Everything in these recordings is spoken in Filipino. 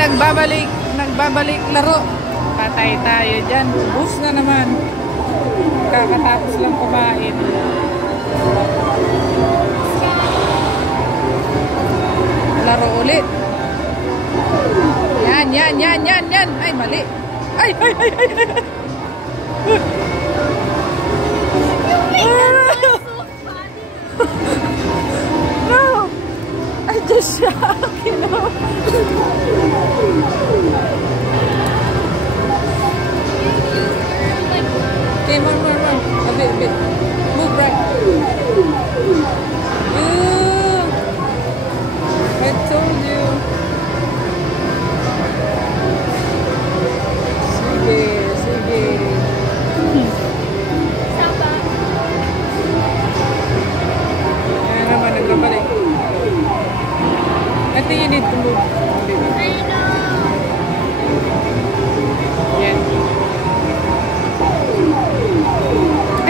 nagbabalik laro. Patay tayo dyan. Ubus na naman. Kakatapos lang kumain. Laro ulit. Yan. Ay, mali. Ay. No. I just shocked, you know. Okay, more. A bit. Move right. I told you. Sige. Ayan naman, nagbabalik. I think you need to move. I know. Yan.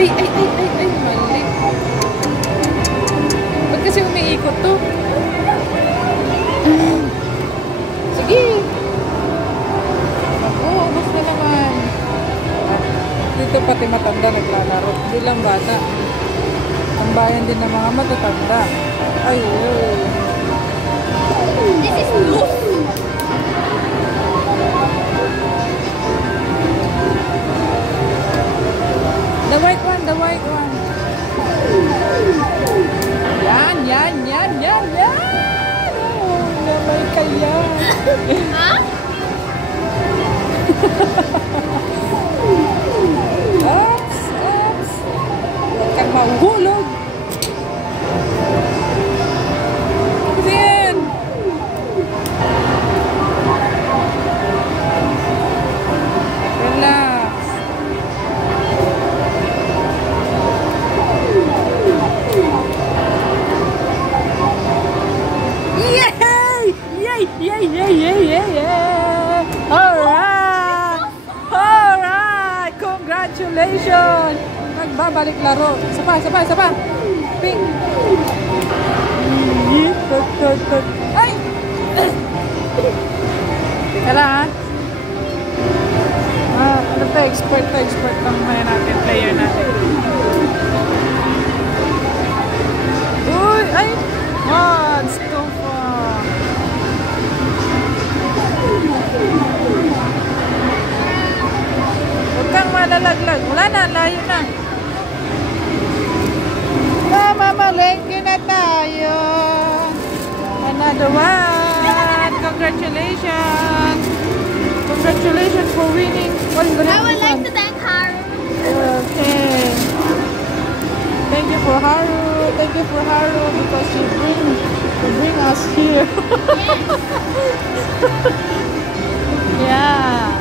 Ay, mali. Ba't kasi umiikot to? Sige. Ubus na naman. Dito pati matanda naglalaro. Hindi lang bata. Ang bayan din ng mga matatanda. Ayun. This is loose. The white one. Yan. Oh, namay kaya. Huh? Oops. Huwag kang mahuhulog. Kasi yan. Relax. Yay. Alright. Congratulations. Nagbabalik laro. Sapa. Ping. Ay! Tara ha. Ano to? Expert lang maya natin. Player natin. Uy! Ay! It's too far. Huwag kang malalaglag. Wala na. Layo na. Mamalengke na tayo. Another one. Congratulations for winning. I would like to thank Haru. Okay. Thank you for Haru because you bring us here. Yeah.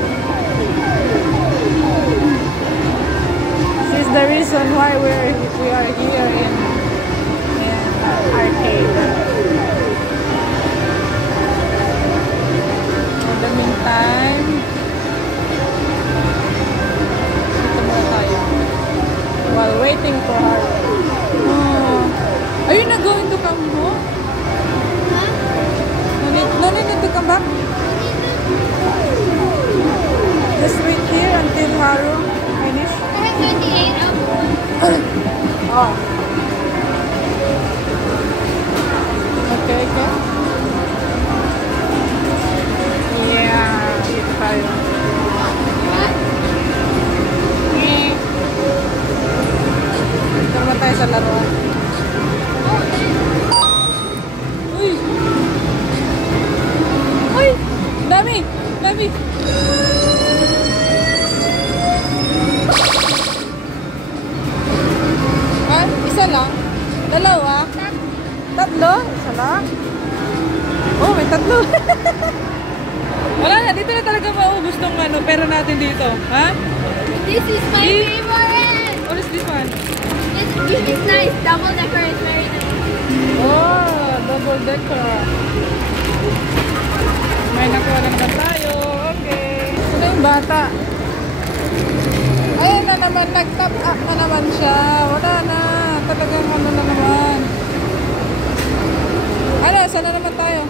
This is the reason why we are here in arcade. In the meantime, dito muna tayo while waiting for her. Are you not going to come home? No need to come back? Just wait here until Haru finish. I have 28 of them. Oh. Okay. Yeah, dito tayo. Dito naman tayo sa laruan. Uy! Dami! Ha? Isa lang? Dalawa? Tatlo? Isa lang? Oh, may tatlo. Wala na, dito na talaga maubos tong pera natin dito. Ha? This is my favorite. What is this one? This is nice. Double decker is very nice. Oh, double decker. May nakuha na naman tayo. Okay. Ito na yung bata. Ayan na naman, nag-top up na naman siya. Wala na. Talagang na naman. Saan na naman tayo?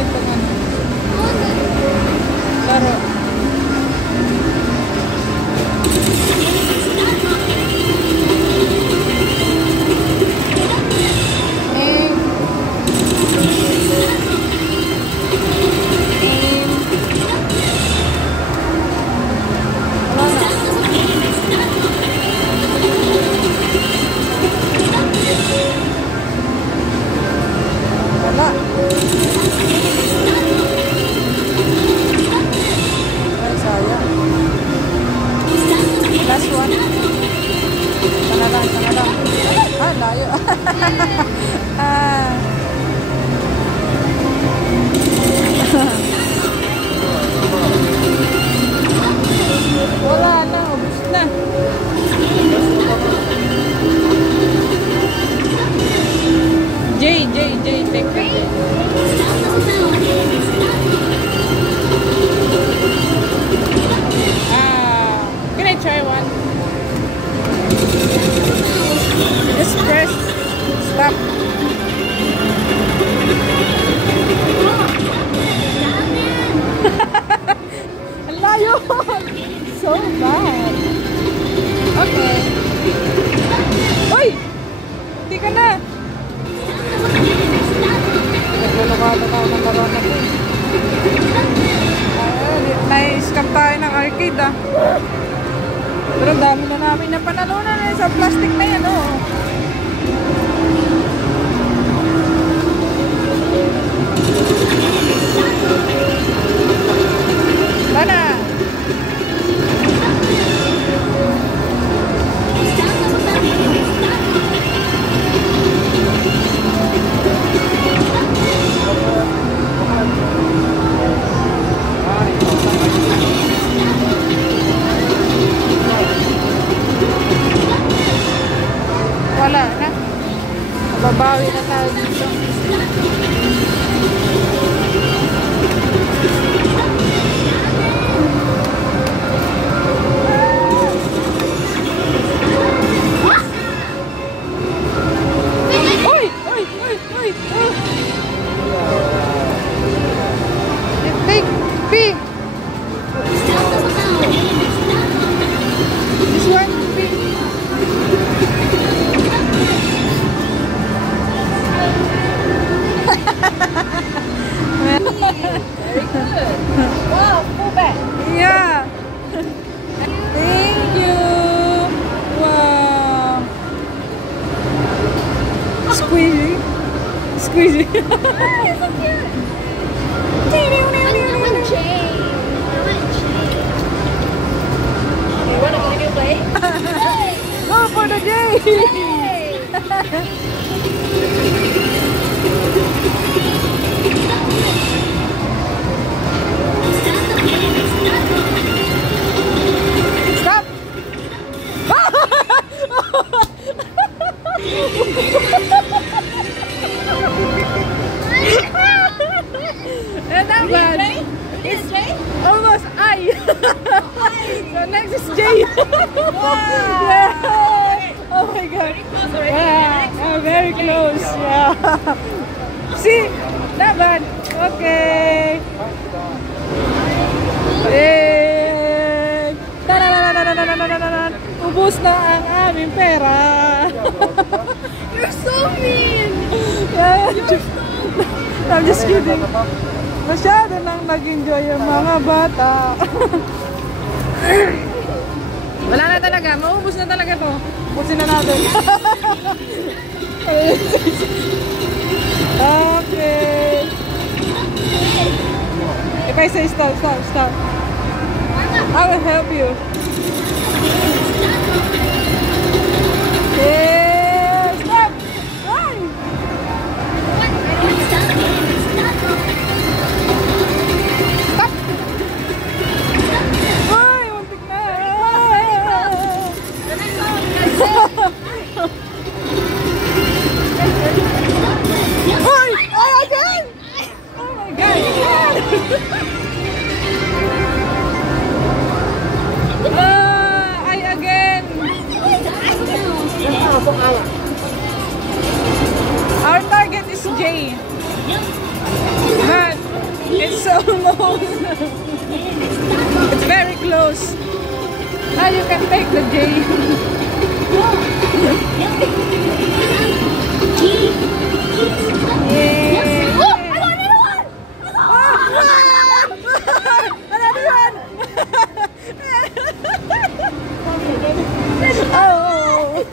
itong ano. Laro. Wala na, ubus na. J, take it. Can I try one? Just press stop. Ang layo! So bad. Okay. Uy! Hindi ka na! Naglulukado na ako ng laro na po. Na-scam tayo ng arcade ah. Pero dami na namin na panalunan sa plastic na yan oh. Sana! Wala na. Babawi na tayo dito. Very good. Wow, full back. Yeah. Thank you. Wow. Squeezy. Squeezy. Oh, you're so cute. I want Jay. You want to go play? Go for the day. Stop! Not bad. Is Jay? Almost I. So next is Jay. Wow. Yeah. Oh my god. Yeah, very close. Yeah. See? Not bad. Okay. Yay! Ta-da-da-da-da-da-da-da-da-da! Ubus na ang aming pera. You're so mean. Yeah. I'm just kidding. Masyado nang nag-enjoy yung mga bata. Wala na talaga. Maubos na talaga to. Ubusin na natin. Okay. If I say stop, I will help you. Yeah, stop! Why? Stop! Ay, muntik na! Ay! Ay, again! Oh my God! I you can take the J. Yay! Oh, I got another one! Another one! Oh!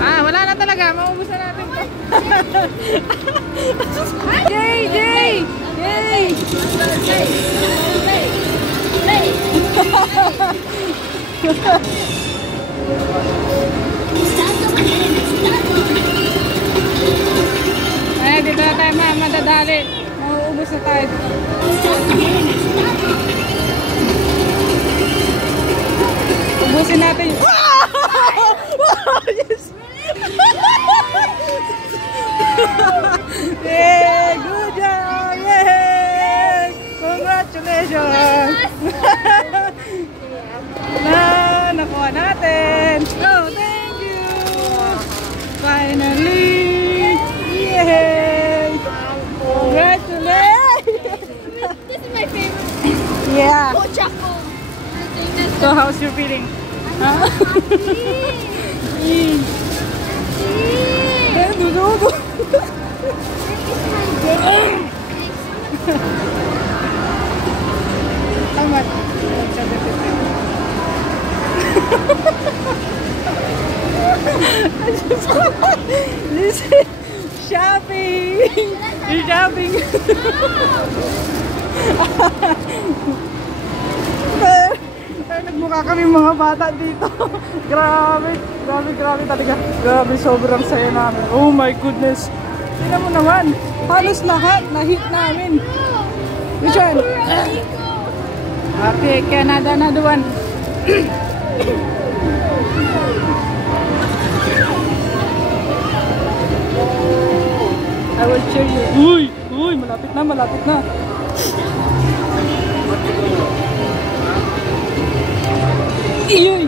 Ah, wala na talaga. Maubos na natin to. Jay! Jay! Jay! Ay, dito na tayo madadali. Mauubos na tayo. Ubusin natin yung... Wow! Yes! Yay! Good job! Yay! Congratulations! Nakuha natin! Oh, thank you! Finally! Yay! Congratulations! This is my favorite. Yeah! Oh, chocolate. So, how's your feeling? Huh? Tama. This is shopping. You're shopping. Nagmukha kami mga bata dito. Grabe, grabe, grabe talaga. Grabe, sobrang saya namin. Oh my goodness. Tingnan mo naman. Halos lahat na-hit namin. Which one? Okay, another one. I will show you. Uy! Uy! Malapit na, malapit na. Iyoy!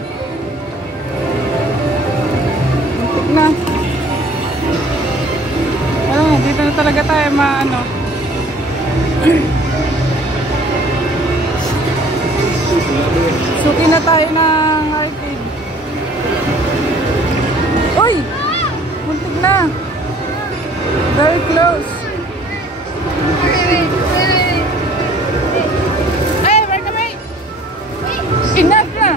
Muntik na. Dito na talaga tayo maano. Suki na tayo ng arcade. Uy! Muntik na. Very close. Ay, wait kami. Enough na.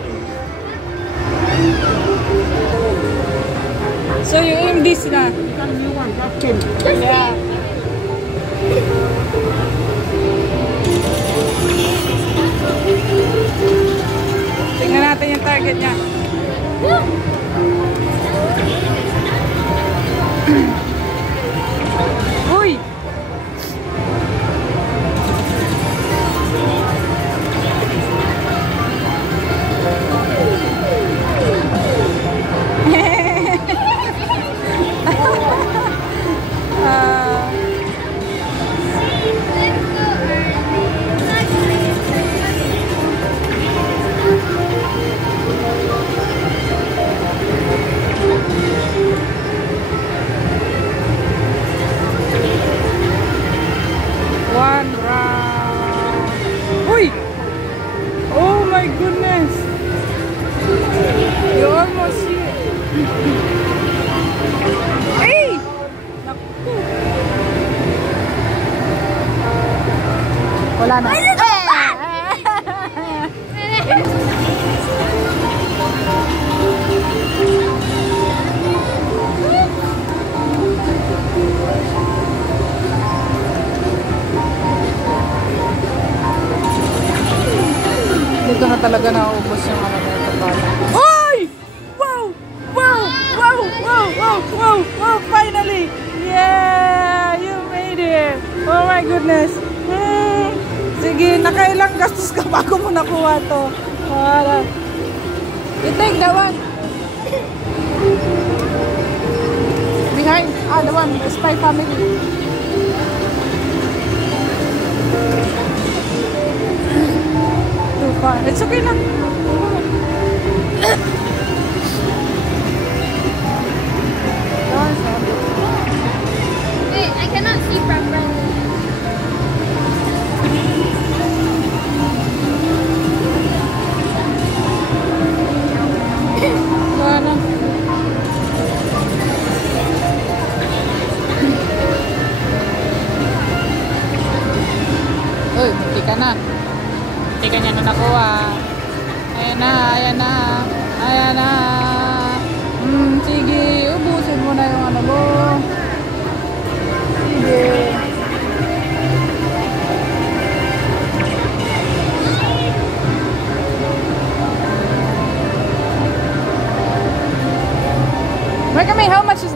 So you aim this na. Yeah. Tingnan natin yung target niya. Uy! One round. Uy! Oh my goodness! You almost here. Hey! Wala na. Dito na talaga naubos yung ano nito bata. Oy! Wow! Wow, finally! Yeah! You made it! Oh my goodness! Sige, nakailang gastos ka bago mo nakuha to. You take that one. Behind. The one. The Spy Family. Too far. It's okay lang. Wait, I cannot see properly. Ano? Uy, hindi ka na. Hindi ka niya na nakuha. Ayan na. Sige, ubusin mo na yung ano mo. Sige. Wait, how much is